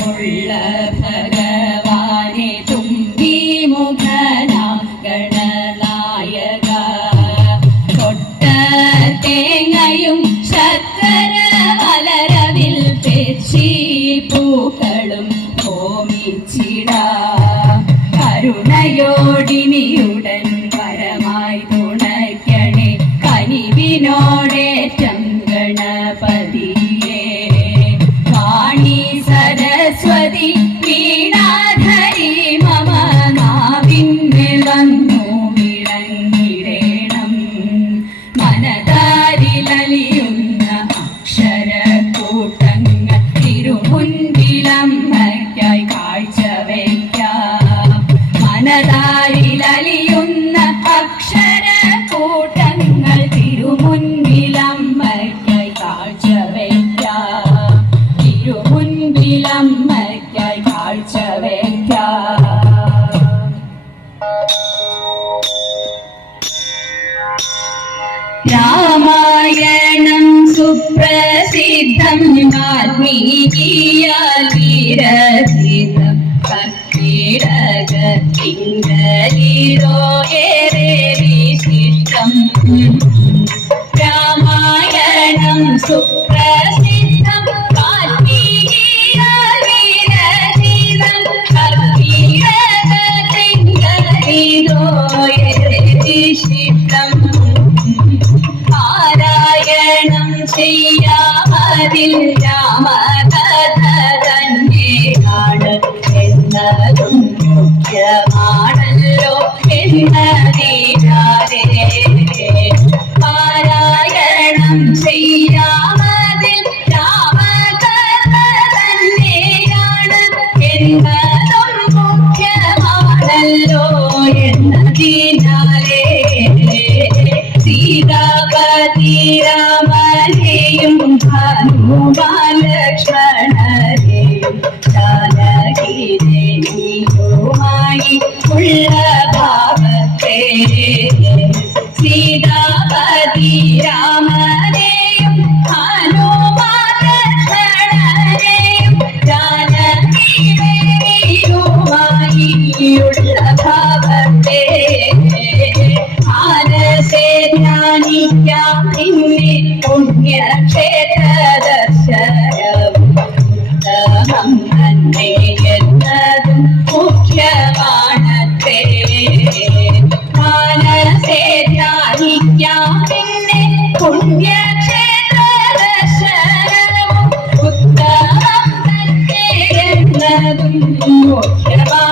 മൊഴിള ഭഗ മരണതാരിലലിയുന്ന അക്ഷര കൂട്ടങ്ങൾ തിരുമുൻപിലമ്മയ്ക്കായി കാഴ്ച വയ്ക്കാം തിരുമുൻപിലമ്മയ്ക്കായി കാഴ്ച വയ്ക്കാം രാമായണം സുപ്രസിദ്ധം ആത്മീയ വീരസിദ്ധ मङ्गलीरो हे देवी शिष्टम् रामायणं सुप्रसिद्धं वाल्मीकिरचितं कविरतृङ्गलीरो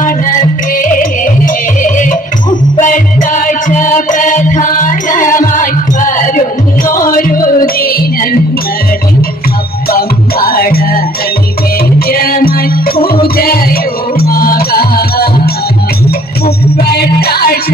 പ്രധാനത്തെ ഉൾപ്പെട്ടാഴ്ച പ്രധാനമായി വരുന്നൊരു ദിനങ്ങളിൽ അപ്പം പാടനിവേദ്യമായി പൂജയുമാകാം. ഉൾപ്പെട്ടാഴ്ച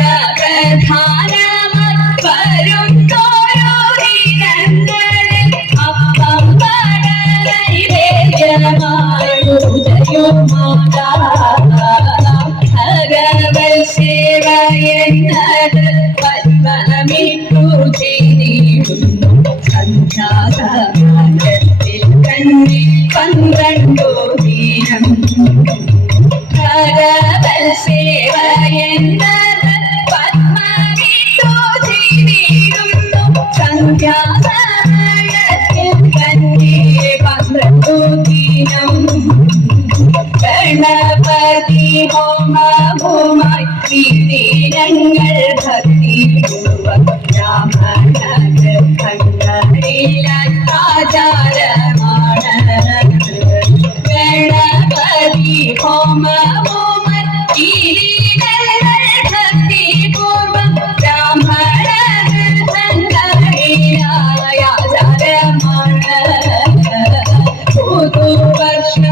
പത്മമിട്ടു ചിരിയുന്നു സന്ധ്യാസമാനത്തിൽ കണ്ണിൽ പന്ത്രണ്ടോ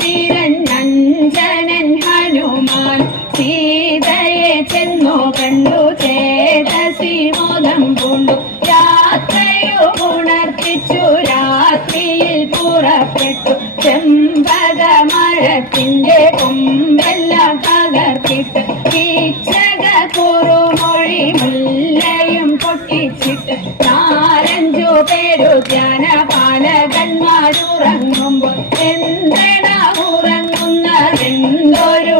തിരഞ്ഞഞ്ജനൻ ഹനുമാൻ സീതയെ ചെന്നു കണ്ടു ചേതസി മോദം കൊണ്ടു യാത്രയു ഉണർത്തിച്ചു രാത്രിയിൽ പുറപ്പെട്ടു. ചെമ്പക മരത്തിന്റെ കൊമ്പെല്ലാം പകർത്തിട്ട് കീച്ചക കുറുമൊഴി മുല്ലയും പൊട്ടിച്ചിട്ട് നാലഞ്ചു പേരു ധ്യാനപാലകന്മാരുറങ്ങുമ്പോൾ എന്തെട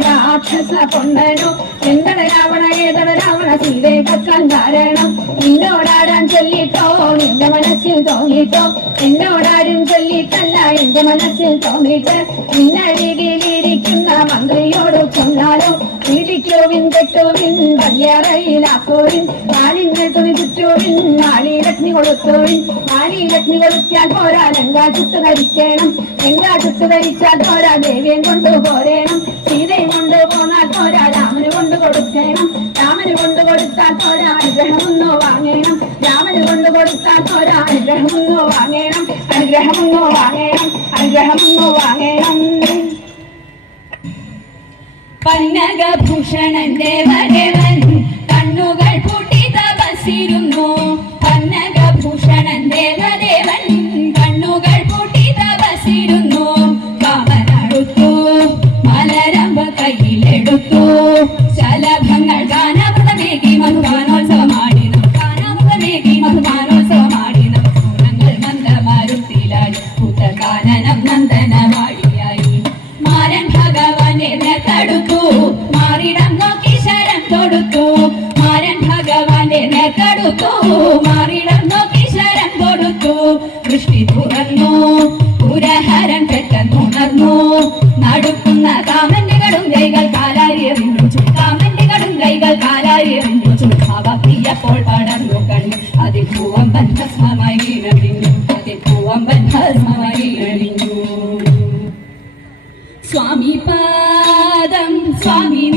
രാക്ഷസ കൊണ്ടനു എന്തട രാവണ ഏതട രാവണ സീതയെ കക്കാൻ കാരണം? നിന്നോടാരാൻ ചൊല്ലിട്ടോ നിന്റെ മനസ്സിൽ തോന്നിട്ടോ? എന്നോടാരും ചൊല്ലിട്ടല്ല എന്റെ മനസ്സിൽ തോന്നിട്ട് നിന്നരികിലിരിക്കുന്ന മന്ത്രിയോട് ചൊന്നാലോ പിടിക്കുവിൻ കെട്ടുവിൻ വല്യറയിലാക്കുവിൻ നാലിന്റെ തുണി ചുറ്റുവിൻ നാളിലഗ്നി കൊടുത്തുവിൻ. നാളിലഗ്നി കൊടുത്താൽ പോരാ ലങ്കാ ചുട്ട് ധരിക്കണം. ലങ്കാ ചുട്ട് ധരിച്ചാൽ പോരാ ദേവിയും കൊണ്ടു പോരേണം. സീതയും കൊണ്ട് പോന്നാൽ പോരാ രാമന് കൊണ്ടു കൊടുക്കണം. രാമന് കൊണ്ടു കൊടുത്താൽ പോരാ അനുഗ്രഹമൊന്നോ വാങ്ങണം. രാമന് കൊണ്ടു കൊടുത്താൽ പോരാ അനുഗ്രഹമൊന്നോ വാങ്ങണം. അനുഗ്രഹമൊന്നോ വാങ്ങണം. അനുഗ്രഹമൊന്നോ വാങ്ങണം. പന്നകഭൂഷണൻ ദേവദേവൻ കണ്ണുകൾ പൂട്ടി തപസിരുന്നു പന്നകഭൂഷണൻ ദേവദേവൻ Suami Padam, suami.